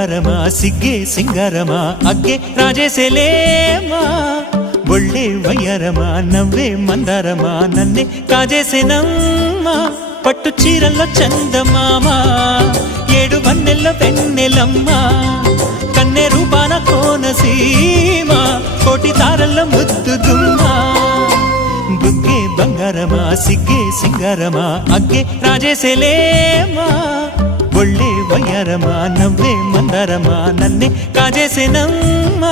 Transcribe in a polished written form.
బంగారమా సిగ్గే సింగారమా అగ్గే రాజేసేలేమా ఒళ్ళే వయ్యారమా నవ్వే మందారమా నన్నే కాజేసేనమ్మా పట్టు చీరల్లో చందమామా ఏడు వన్నెల్లో వెన్నెలమ్మా కన్నె రూపాన కోనసీమ కోటి తారల్లో ముద్దుగుమ్మా బుగ్గే బంగారమా సిగ్గే సింగారమా అగ్గే రాజేసేలేమా ఒళ్ళే వయ్యారమా నవ్వే మందారమా నన్నే కాజేసేనమ్మా